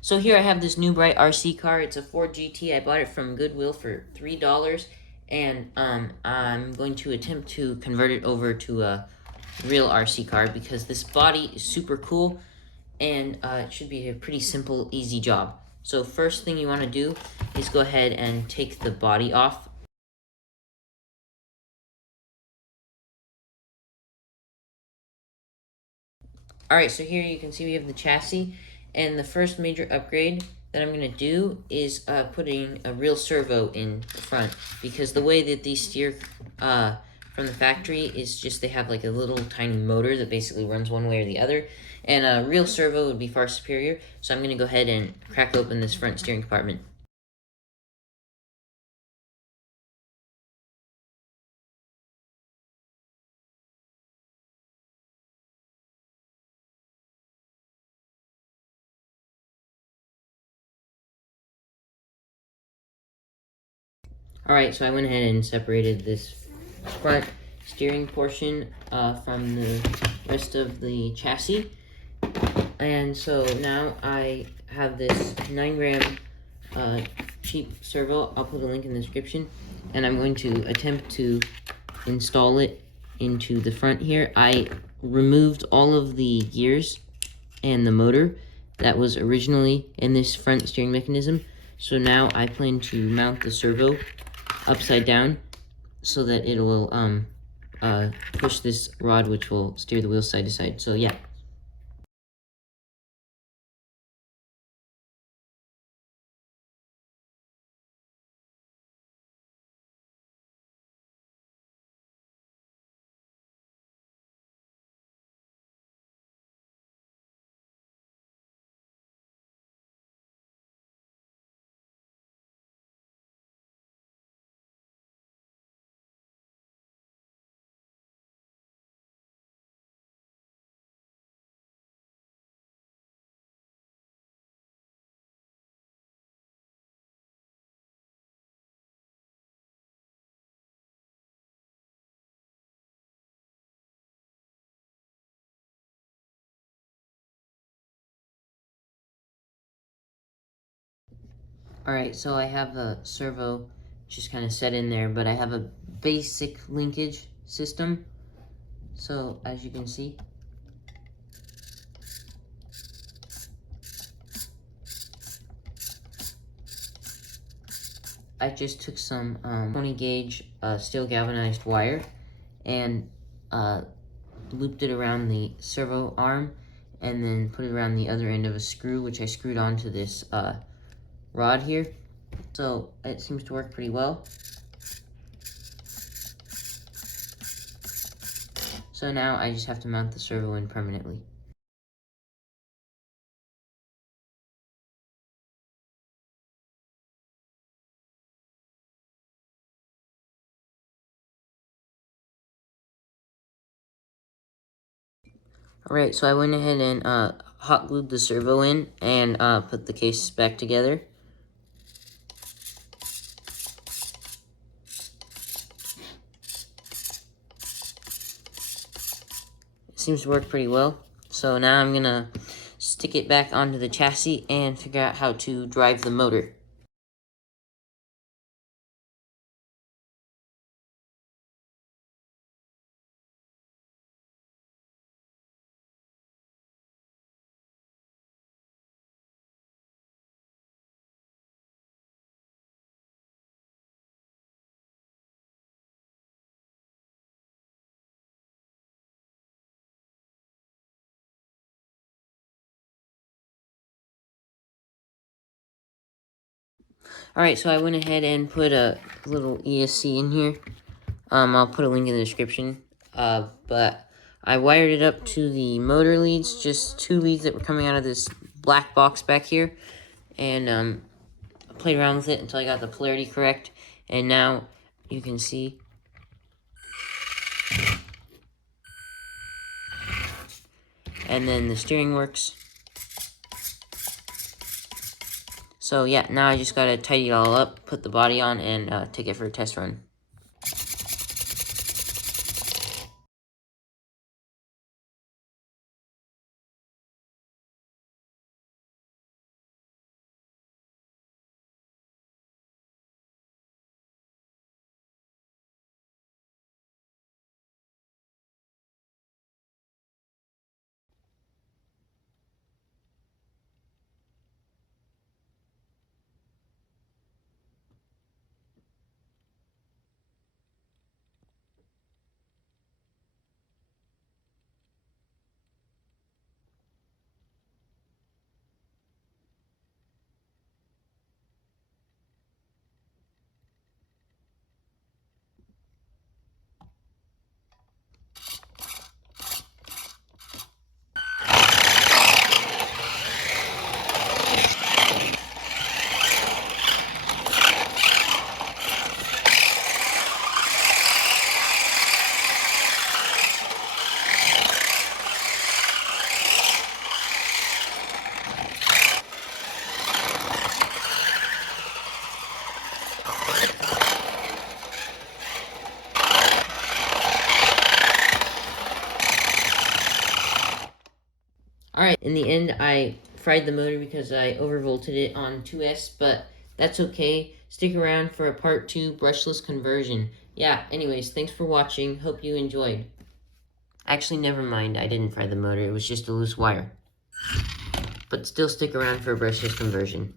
So here I have this new bright RC car. It's a Ford GT. I bought it from Goodwill for $3, and I'm going to attempt to convert it over to a real RC car because this body is super cool, and it should be a pretty simple, easy job. So first thing you want to do is go ahead and take the body off. Alright, so here you can see we have the chassis, and the first major upgrade that I'm going to do is putting a real servo in the front, because the way that these steer from the factory is just they have like a little tiny motor that basically runs one way or the other, and a real servo would be far superior, so I'm going to go ahead and crack open this front steering compartment. Alright, so I went ahead and separated this front steering portion from the rest of the chassis. And so now I have this 9-gram cheap servo. I'll put a link in the description. And I'm going to attempt to install it into the front here. I removed all of the gears and the motor that was originally in this front steering mechanism. So now I plan to mount the servo upside down so that it will push this rod, which will steer the wheels side to side. So yeah. Alright, so I have a servo just kind of set in there, but I have a basic linkage system. So, as you can see, I just took some 20 gauge steel galvanized wire and looped it around the servo arm, and then put it around the other end of a screw, which I screwed onto this rod here. So it seems to work pretty well. So now I just have to mount the servo in permanently. Alright, so I went ahead and hot glued the servo in and put the case back together. It seems to work pretty well. So now I'm gonna stick it back onto the chassis and figure out how to drive the motor. Alright, so I went ahead and put a little ESC in here. I'll put a link in the description. But I wired it up to the motor leads, just 2 leads that were coming out of this black box back here. And I played around with it until I got the polarity correct. And now you can see and then the steering works. So yeah, now I just gotta tidy it all up, put the body on, and take it for a test run. In the end, I fried the motor because I overvolted it on 2S, but that's okay. Stick around for a part 2 brushless conversion. Yeah, anyways, thanks for watching. Hope you enjoyed. Actually, never mind. I didn't fry the motor. It was just a loose wire. But still stick around for a brushless conversion.